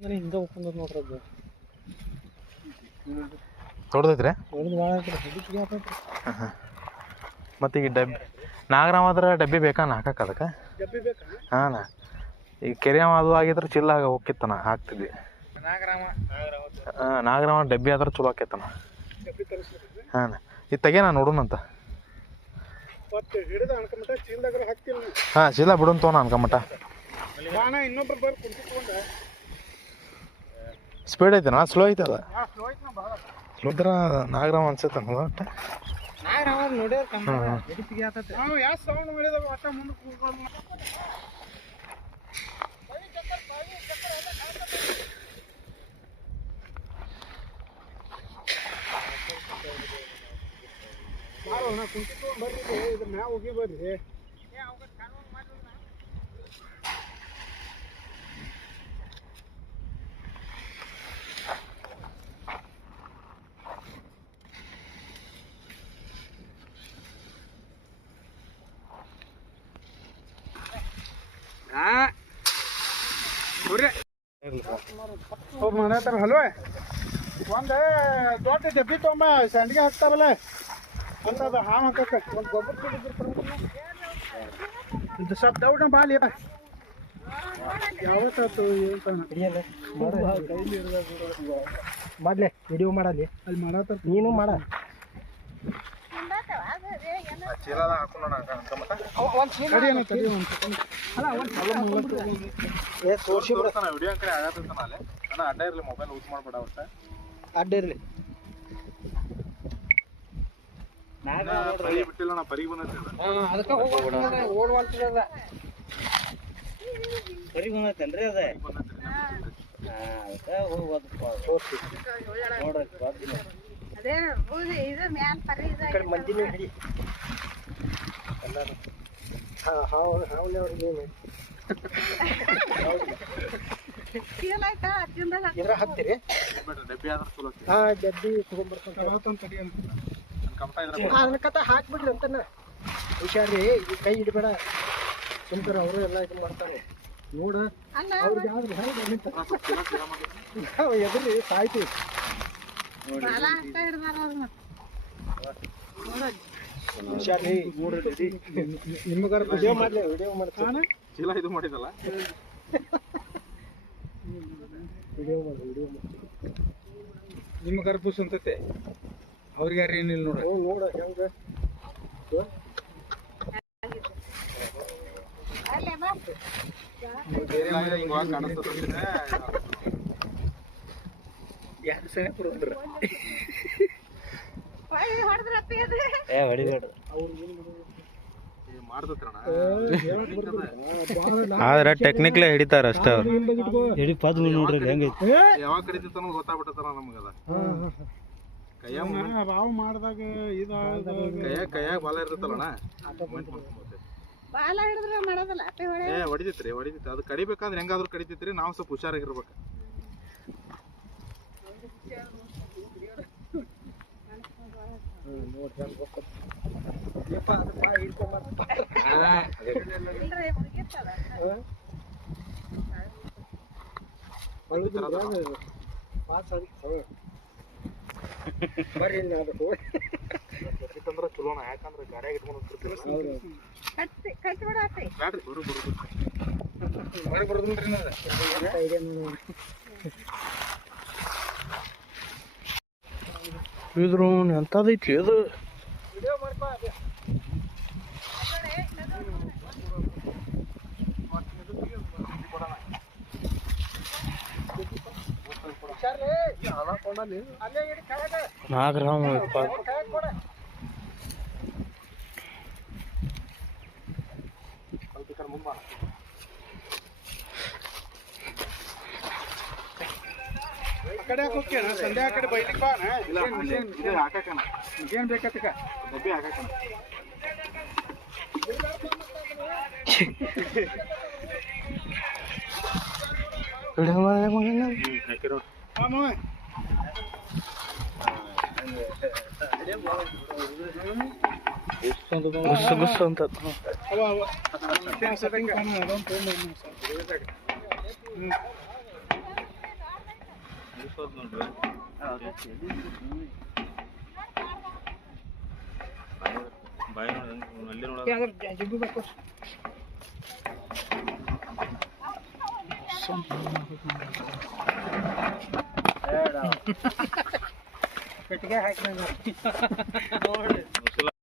ಹಿಂಗೆ ಹೋಗ್ಕೊಂಡ್ ನೋಡ್ರಿ ಅದು ದೊಡ್ಡದೈತ್ರಿ. ಮತ್ತು ಈಗ ಡಬ್ಬಿ ನಾಗರಾಮ ಆದ್ರೆ ಡಬ್ಬಿ ಬೇಕಾ ಹಾಕಕ್ಕೆ ಅದಕ್ಕೆ? ಹಾಂ ಈಗ ಕೆರೆ ಅದು ಆಗಿದ್ರೆ ಚಿಲ್ಲ ಹೋಗಿತ್ತನ ಹಾಕ್ತಿದ್ವಿ. ಹಾಂ ನಾಗರಾಮ ಡಬ್ಬಿ ಆದ್ರೆ ಚಲೋ ಆಕೈತನ. ಹಾಂ ಇದು ತೆಗಿಯೋಣ ನೋಡೋಣಂತ. ಹಾಂ ಚೀಲ ಬಿಡೋಣ ತೋಣ ಅನ್ಕೊಂಬಿಟ್ಟ. ಸ್ಪೀಡ್ ಐತೆನಾ ಸ್ಲೋ ಐತೆ ಅದ? ಸ್ಲೋ ಇದ್ರೆ ನಾಗರಾಮ ಅನ್ಸತ್ತೆ ಒಟ್ಟು. ಹೋಗಿ ಬರ್ರಿ. ಮಾಡತ್ತಾರ ಹಲ್ವ ಒಂದು ದೊಡ್ಡ ಡಬ್ಬಿ ತೊಗೊಂಬ ಸಂಡಿಗೆ ಹಾಕ್ತಾರಲ್ಲ ಅಂತದ ಹಾಂ ಹಾಕಕ್ಕೆ ಒಂದು ಗೊಬ್ಬರ ಇದು ಸ್ವಲ್ಪ ದೌಡ ಬಾಲಿ ಯಾವತ್ತಾತು ಮಾಡ್ಲೆ ವಿಡಿಯೋ ಮಾಡಲಿ ಅಲ್ಲಿ ಮಾಡತ್ತ ನೀನು ಮಾಡ ಅಡ್ಡ ಇರಲಿ ಮೊಬೈಲ್ ಯೂಸ್ ಮಾಡ್ಬೇಡ ಒಟ್ಟು ಅಡ್ಡ ಇರಲಿ. ಬಿಟ್ಟಿಲ್ಲ ನಾ ಪರಿಗೆ ಬಂದ ಅದಕ್ಕೆ ಓಡ್ವಾಳ್ತದ ಪರಿಗೆ ಬಂದೈತೇನ್ರಿ ಅದ? ಅದಕ್ಕೆ ಹೋಗ್ಬೋದು ನೋಡ್ರಿ ಮಂದಿನ ಹಿಡಿ ಎಲ್ಲರೂ. ಹಾವಲ್ಲಿ ಅವ್ರಿಗೆ ಏನಾರ ಹಾಕ್ತೀರಿ? ಹಾಂ ಡಬ್ಬಿ ತೊಗೊಂಡ್ಬರ್ತಾನೆ ಅದಕ್ಕತ್ತ ಹಾಕ್ಬಿಡ್ರಿ ಅಂತಾನ. ಹುಷಾರಿ ಈ ಕೈ ಹಿಡ್ಬೇಡ ಸುಮ್ಕರ ಅವರು ಎಲ್ಲ ಇದು ಮಾಡ್ತಾರೆ ನೋಡ. ಅವ್ರಿಗೆ ಯಾವ್ದು ಎದ್ರಿ ಸಾಯ್ತಿ ಹುಷಾರಿ ನೋಡ್ರಿ. ನಿಮಗಾರ ವಿಡಿಯೋ ಮಾಡ್ಲಿ ವಿಡಿಯೋ ಮಾಡ್ತಾನೆ ಚೀಲ ಇದು ಮಾಡಿದಲ್ಲ ವಿಡಿಯೋ ಮಾಡಿ ನಿಮಗಾರ ಬುಸ್ ಅಂತತೆ ಅವ್ರಿಗೆ ಯಾರು ಏನಿಲ್ಲ ನೋಡ್ರಿ. ನೋಡ ಹೆಂಗ ಯಾರು ಸರಿ ಕೊಡ್ರ ಆದ್ರೆ ಟೆಕ್ನಿಕ್ಲೇ ಹಿಡಿತಾರ ಅಷ್ಟೇ ಅವ್ರು. ಹಿಡಿಪಾದ್ ನೋಡ್ರಿ ಹೆಂಗೈತಿ ಯಾವಾಗ ಕಡಿತಾನ ಗೊತ್ತಾಗ್ಬಿಟ್ಟತಾರ ನಮಗದ. ಬಾವು ಮಾಡಿದಾಗ ಕೈಯಾಗ ಬಾಲ ಇರ್ತೈತಲ್ಲಣ್ಣ ಹೊಡಿತೈತ್ರಿ ಅದು ಕಡಿಬೇಕಂದ್ರೆ ಹೆಂಗಾದ್ರು ಕಡಿತೈತ್ರಿ. ನಾವು ಸ್ವಲ್ಪ ಹುಷಾರಾಗಿರ್ಬೇಕು. ಬರ್ತಿತ್ತಂದ್ರ ಚಲೋಣ, ಯಾಕಂದ್ರೆ ಗಾಡಿಯಾಗ ಇಟ್ಕೊಂಡು ಇದ್ರು ಎಂತದೈತಿ ಅದು. ನಾಗರಾಮ ಕಡೆ ಹೋಗ್ಯಾನ ಸಂಧ್ಯಾ ಕಡೆ ಬೈಲಿಕ್ಕೆ ಬಾನ ಹಾಕಣ ಏನ್ ಬೇಕತ್ತಕ ಡಬ್ಬಿ ಹಾಕಣ. ಗುಸ್ಸು ಅಂತ ಜಗ್ಗು ಬೇಕು ಪೆಟ್ಟಿಗೆ ಹಾಕಿ